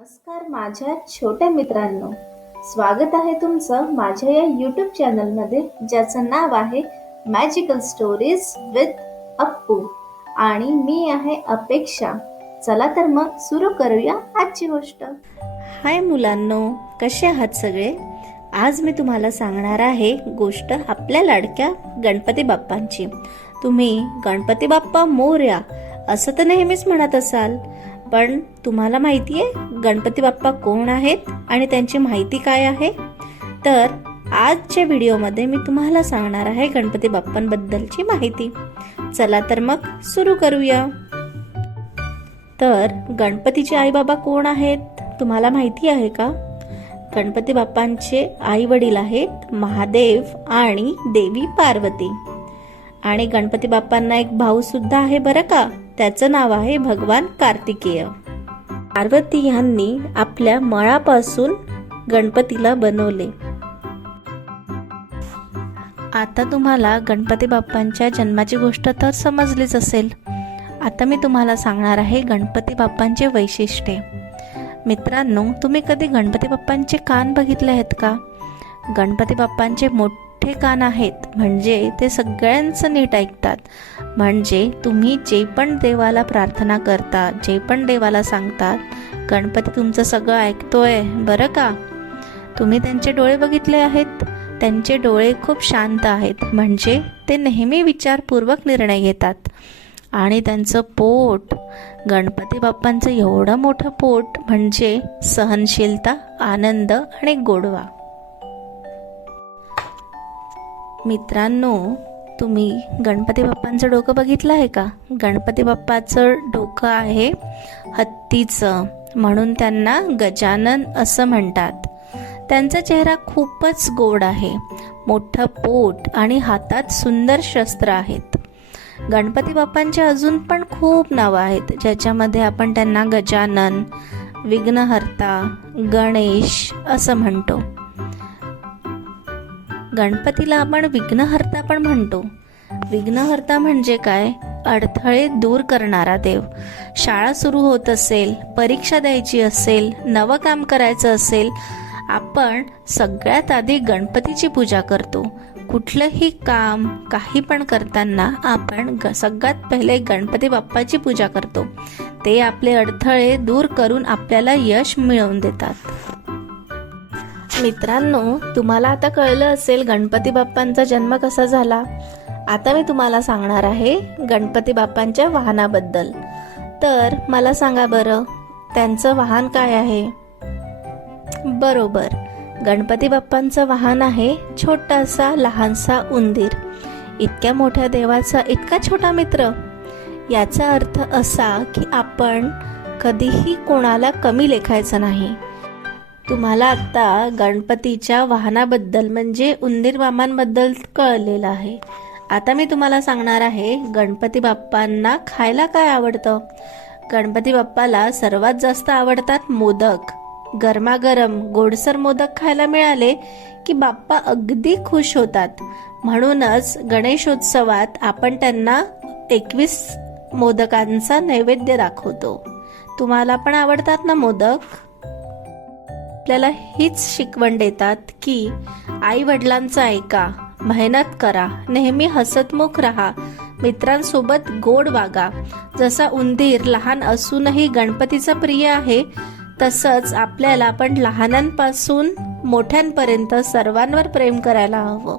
नमस्कार माझ्या छोट्या मित्रांनो. स्वागत आहे तुमचं माझ्या या यूट्यूब चॅनलमध्ये ज्याचं नाव आहे मॅजिकल स्टोरीज विथ अप्पू आणि मी आहे अपेक्षा. चला तर मग सुरू करूया आजची गोष्ट. हाय मुलांनो कसे आहात सगळे? आज मी तुम्हाला सांगणार आहे गोष्ट आपल्या लाडक्या गणपती बाप्पांची. तुम्ही गणपती बाप्पा मोर्या असं तर नेहमीच म्हणत असाल. पण तुम्हाला माहिती आहे गणपती बाप्पा कोण आहेत आणि त्यांची माहिती काय आहे? तर आजच्या व्हिडिओमध्ये मी तुम्हाला सांगणार आहे गणपती बाप्पांबद्दलची माहिती. चला तर मग सुरू करूया. तर गणपतीचे आई बाबा कोण आहेत तुम्हाला माहिती आहे का? गणपती बाप्पांचे आई वडील आहेत महादेव आणि देवी पार्वती. आणि गणपती बाप्पांना एक भाऊ सुद्धा आहे बरं का? त्याचं नाव आहे भगवान कार्तिकेय. पार्वती यांनी आपल्या मळापासून गणपतीला बनवले. आता तुम्हाला गणपती बाप्पांच्या जन्माची गोष्ट तर समजलीच असेल. आता मी तुम्हाला सांगणार आहे गणपती बाप्पांचे वैशिष्ट्ये. मित्रांनो तुम्ही कधी गणपती बाप्पांचे कान बघितले आहेत का? गणपती बाप्पांचे मोठे कान आहेत म्हणजे ते सगळ्यांचं नीट ऐकतात. म्हणजे तुम्ही जे पण देवाला प्रार्थना करता जे पण देवाला सांगतात गणपती तुमचं सगळं ऐकतोय बरं का? तुम्ही त्यांचे डोळे बघितले आहेत? त्यांचे डोळे खूप शांत आहेत म्हणजे ते नेहमी विचारपूर्वक निर्णय घेतात. आणि त्यांचं पोट गणपती बाप्पांचं एवढं मोठं पोट म्हणजे सहनशीलता आनंद आणि गोडवा. मित्रांनो तुम्ही गणपती बाप्पांचं डोकं बघितलं आहे का? गणपती बाप्पाचं डोकं आहे हत्तीचं म्हणून त्यांना गजानन असं म्हणतात. त्यांचा चेहरा खूपच गोड आहे मोठं पोट आणि हातात सुंदर शस्त्र आहेत. गणपती बाप्पांचे अजून पण खूप नावं आहेत ज्याच्यामध्ये आपण त्यांना गजानन विघ्नहर्ता गणेश असं म्हणतो. गणपतीला आपण विघ्नहर्ता पण म्हणतो. विघ्नहर्ता म्हणजे काय? अडथळे दूर करणारा देव. शाळा सुरू होत असेल परीक्षा द्यायची असेल नवं काम करायचं असेल आपण सगळ्यात आधी गणपतीची पूजा करतो. कुठलंही काम काही पण करताना आपण ग सगळ्यात पहिले गणपती बाप्पाची पूजा करतो. ते आपले अडथळे दूर करून आपल्याला यश मिळवून देतात. मित्रांनो तुम्हाला आता कळलं असेल गणपती बाप्पांचा जन्म कसा झाला. आता मी तुम्हाला सांगणार आहे गणपती बाप्पांच्या वाहनाबद्दल. तर मला सांगा बरं त्यांचं वाहन काय आहे? बरोबर गणपती बाप्पांचं वाहन आहे छोटासा लहानसा उंदीर. इतक्या मोठ्या देवाचा इतका छोटा मित्र. याचा अर्थ असा की आपण कधीही कोणाला कमी लेखायचं नाही. तुम्हाला आत्ता गणपतीच्या वाहनाबद्दल म्हणजे उंदीर मामांबद्दल कळलेलं आहे. आता मी तुम्हाला सांगणार आहे गणपती बाप्पांना खायला काय आवडतं? गणपती बाप्पाला सर्वात जास्त आवडतात मोदक. गरमागरम गोडसर मोदक खायला मिळाले की बाप्पा अगदी खुश होतात. म्हणूनच गणेशोत्सवात आपण त्यांना एकवीस मोदकांचा नैवेद्य दाखवतो. तुम्हाला पण आवडतात ना मोदक? आपल्याला हीच शिकवण देतात की आई वडिलांचं ऐका मेहनत करा नेहमी हसतमुख राहा मित्रांसोबत गोड वागा. जसा उंदीर लहान असूनही गणपतीचा प्रिय आहे तसंच आपल्याला पण लहानांपासून मोठ्यांपर्यंत सर्वांवर प्रेम करायला हवं.